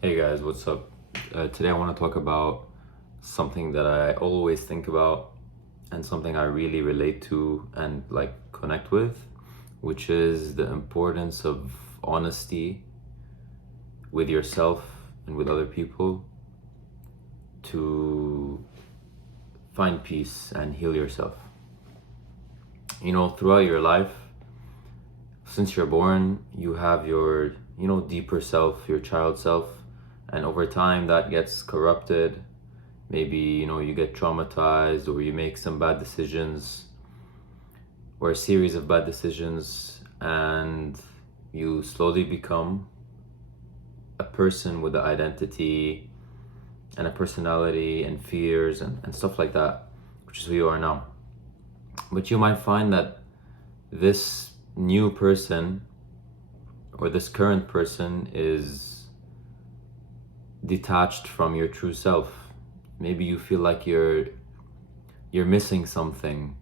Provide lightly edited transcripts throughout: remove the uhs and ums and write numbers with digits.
Hey guys, what's up? Today I want to talk about something that I always think about and something I really relate to and like connect with, which is the importance of honesty with yourself and with other people to find peace and heal yourself. Throughout your life, since you're born, you have your, deeper self, your child self, and over time that gets corrupted. Maybe, you get traumatized or you make some bad decisions or a series of bad decisions, and you slowly become a person with an identity and a personality and fears and stuff like that, which is who you are now. But you might find that this new person or this current person is detached from your true self. Maybe you feel like you're missing something,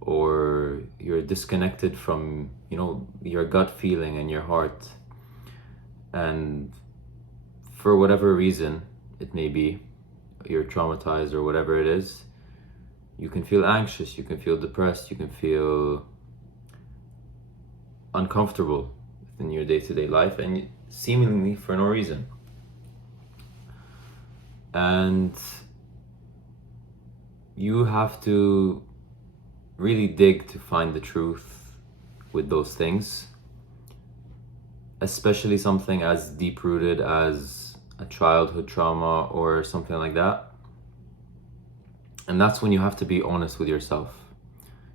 or you're disconnected from your gut feeling and your heart, and for whatever reason it may be, you're traumatized or whatever it is, you can feel anxious, you can feel depressed, you can feel uncomfortable in your day-to-day life, and seemingly for no reason. And you have to really dig to find the truth with those things, especially something as deep-rooted as a childhood trauma or something like that. And that's when you have to be honest with yourself.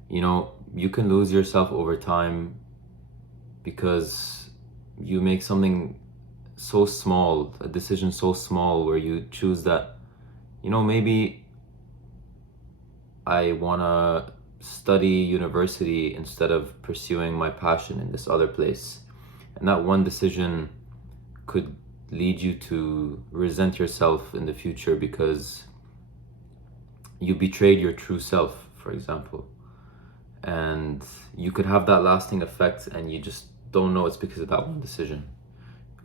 You can lose yourself over time because you make something so small, a decision so small, where you choose that, maybe I want to study university instead of pursuing my passion in this other place. And that one decision could lead you to resent yourself in the future because you betrayed your true self, for example. And you could have that lasting effect and you just don't know it's because of that one decision.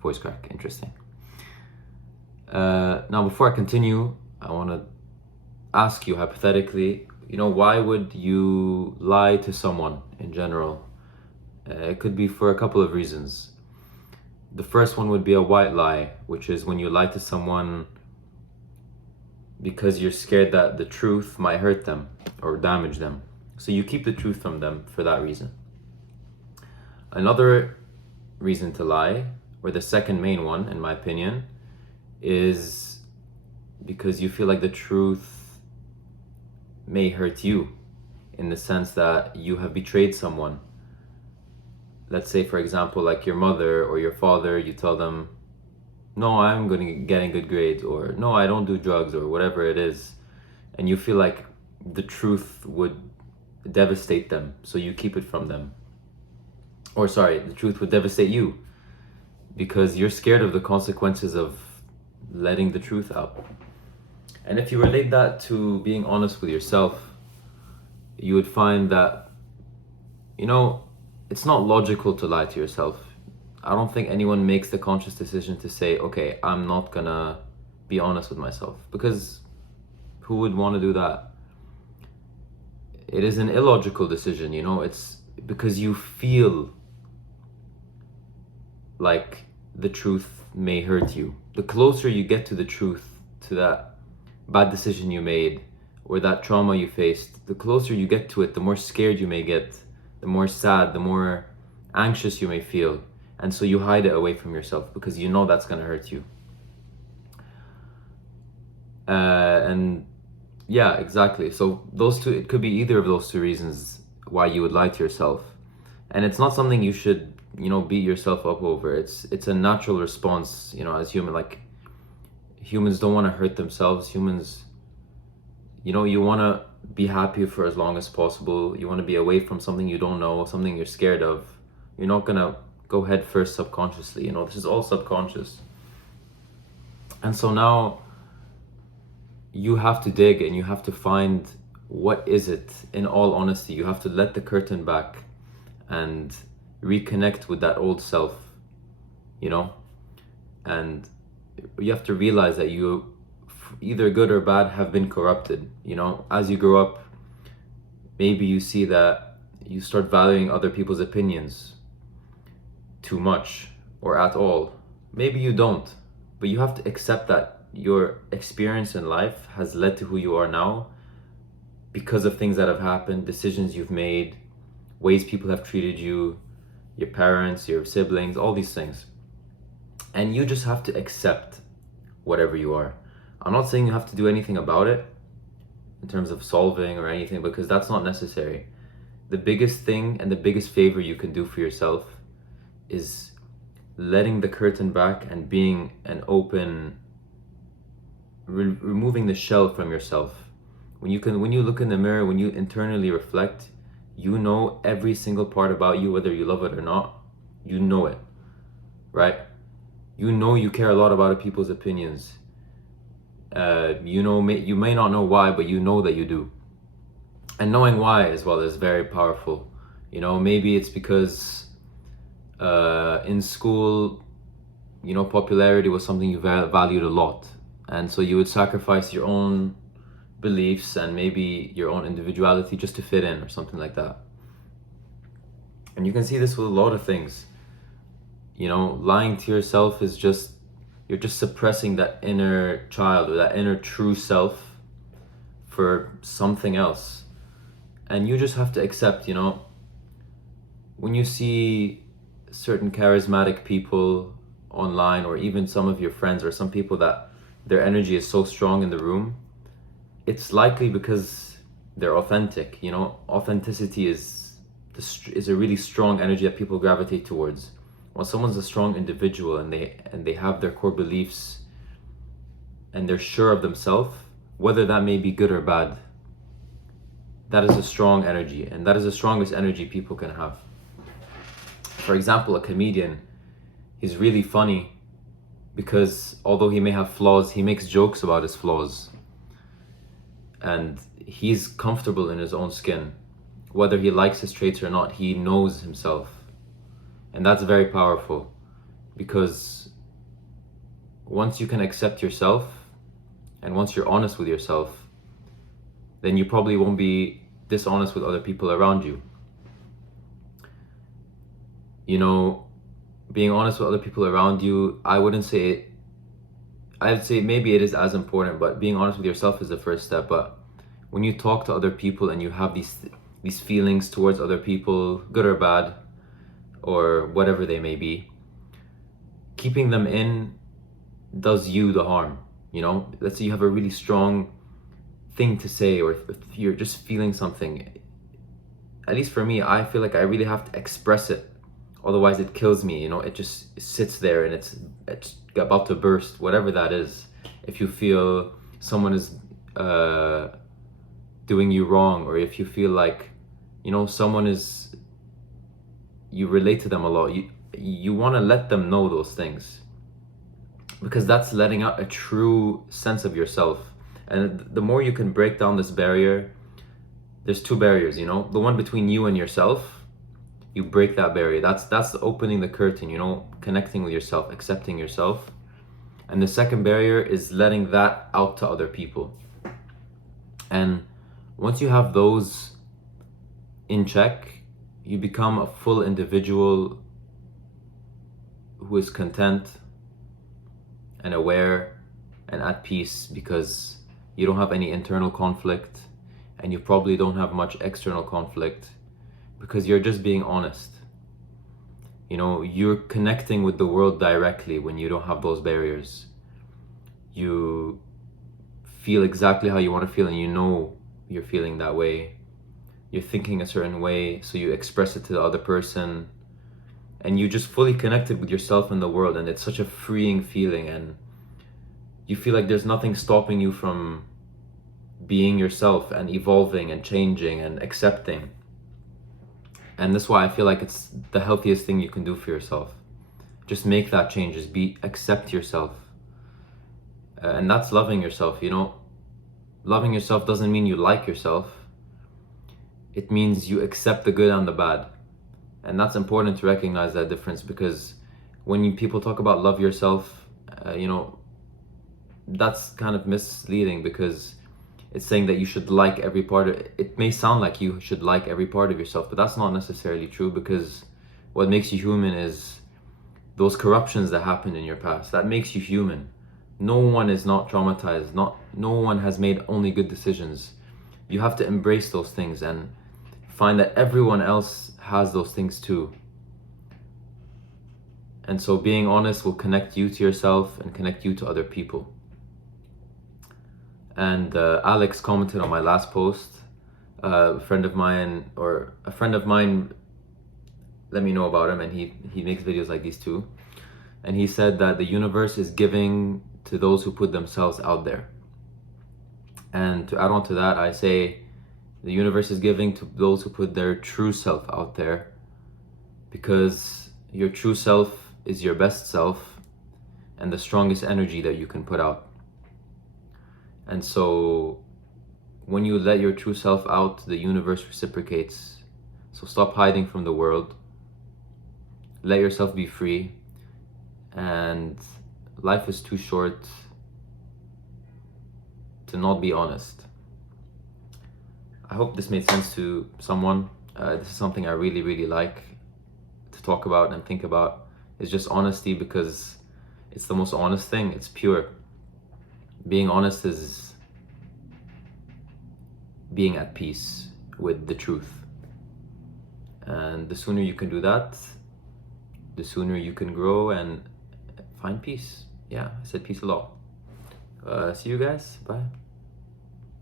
Voice crack, interesting. Now, before I continue, I want to ask you hypothetically, why would you lie to someone in general? It could be for a couple of reasons. The first one would be a white lie, which is when you lie to someone because you're scared that the truth might hurt them or damage them. So you keep the truth from them for that reason. Another reason to lie, or the second main one, in my opinion, is because you feel like the truth may hurt you, in the sense that you have betrayed someone. Let's say, for example, like your mother or your father, you tell them, no, I'm going to get in good grades, or no, I don't do drugs, or whatever it is. And you feel like the truth would devastate them, so you keep it from them. Or sorry, the truth would devastate you because you're scared of the consequences of letting the truth out. And if you relate that to being honest with yourself, you would find that, it's not logical to lie to yourself. I don't think anyone makes the conscious decision to say, okay, I'm not gonna be honest with myself, because who would want to do that? It is an illogical decision, it's because you feel like the truth may hurt you. The closer you get to the truth, to that bad decision you made or that trauma you faced, the closer you get to it, the more scared you may get, the more sad, the more anxious you may feel. And so you hide it away from yourself because you know that's going to hurt you. And yeah, exactly. So those two, it could be either of those two reasons why you would lie to yourself. And it's not something you should, beat yourself up over. It's a natural response, as human. Like, humans don't want to hurt themselves. Humans, you want to be happy for as long as possible. You want to be away from something you don't know, something you're scared of. You're not going to go head first subconsciously. This is all subconscious. And so now you have to dig and you have to find, what is it? In all honesty, you have to let the curtain back and reconnect with that old self, and you have to realize that you, either good or bad, have been corrupted. You know, as you grow up, maybe you see that you start valuing other people's opinions too much or at all. Maybe you don't, but you have to accept that your experience in life has led to who you are now because of things that have happened, decisions you've made, ways people have treated you, your parents, your siblings, all these things. And you just have to accept whatever you are. I'm not saying you have to do anything about it in terms of solving or anything, because that's not necessary. The biggest thing and the biggest favor you can do for yourself is letting the curtain back and being an open, removing the shell from yourself. When you look in the mirror, when you internally reflect, you know every single part about you, whether you love it or not. You know it, right? You know you care a lot about other people's opinions. You may not know why, but you know that you do. And knowing why as well is very powerful. You know, maybe it's because in school, you know, popularity was something you valued a lot. And so you would sacrifice your own beliefs and maybe your own individuality just to fit in or something like that. And you can see this with a lot of things. You know, lying to yourself is just, you're just suppressing that inner child or that inner true self for something else. And you just have to accept, you know, when you see certain charismatic people online, or even some of your friends or some people that their energy is so strong in the room, it's likely because they're authentic. You know, authenticity is a really strong energy that people gravitate towards. When someone's a strong individual and they have their core beliefs and they're sure of themselves, whether that may be good or bad, that is a strong energy, and that is the strongest energy people can have. For example, a comedian, he's really funny because although he may have flaws, he makes jokes about his flaws. And he's comfortable in his own skin. Whether he likes his traits or not, he knows himself. And that's very powerful, because once you can accept yourself and once you're honest with yourself, then you probably won't be dishonest with other people around you. You know, being honest with other people around you, I'd say maybe it is as important, but being honest with yourself is the first step. But when you talk to other people and you have these feelings towards other people, good or bad, or whatever they may be, keeping them in does you the harm. You know, let's say you have a really strong thing to say, or if you're just feeling something, at least for me, I feel like I really have to express it, otherwise it kills me. You know, it just sits there and it's about to burst, whatever that is. If you feel someone is doing you wrong, or if you feel like, you know, you relate to them a lot, you want to let them know those things, because that's letting out a true sense of yourself. And the more you can break down this barrier, there's two barriers, you know, the one between you and yourself, you break that barrier. That's opening the curtain, you know, connecting with yourself, accepting yourself. And the second barrier is letting that out to other people. And once you have those in check, you become a full individual who is content and aware and at peace, because you don't have any internal conflict, and you probably don't have much external conflict, because you're just being honest. You know, you're connecting with the world directly when you don't have those barriers. You feel exactly how you want to feel, and you know you're feeling that way. You're thinking a certain way, so you express it to the other person, and you just fully connected with yourself and the world. And it's such a freeing feeling, and you feel like there's nothing stopping you from being yourself and evolving and changing and accepting. And that's why I feel like it's the healthiest thing you can do for yourself. Just make that change, just accept yourself. And that's loving yourself, you know. Loving yourself doesn't mean you like yourself. It means you accept the good and the bad. And that's important to recognize that difference, because when people talk about love yourself, you know, that's kind of misleading, because it's saying that you should like every part of it. It may sound like you should like every part of yourself, but that's not necessarily true, because what makes you human is those corruptions that happened in your past. That makes you human. No one is not traumatized. No one has made only good decisions. You have to embrace those things and find that everyone else has those things too. And so being honest will connect you to yourself and connect you to other people. And Alex commented on my last post. A friend of mine let me know about him, and he makes videos like these too. And he said that the universe is giving to those who put themselves out there. And to add on to that, I say the universe is giving to those who put their true self out there, because your true self is your best self and the strongest energy that you can put out. And so when you let your true self out, the universe reciprocates. So stop hiding from the world. Let yourself be free. And life is too short to not be honest. I hope this made sense to someone. This is something I really, really like to talk about and think about. It's just honesty, because it's the most honest thing. It's pure. Being honest is being at peace with the truth. And the sooner you can do that, the sooner you can grow and find peace. Yeah, I said peace a lot. See you guys. Bye.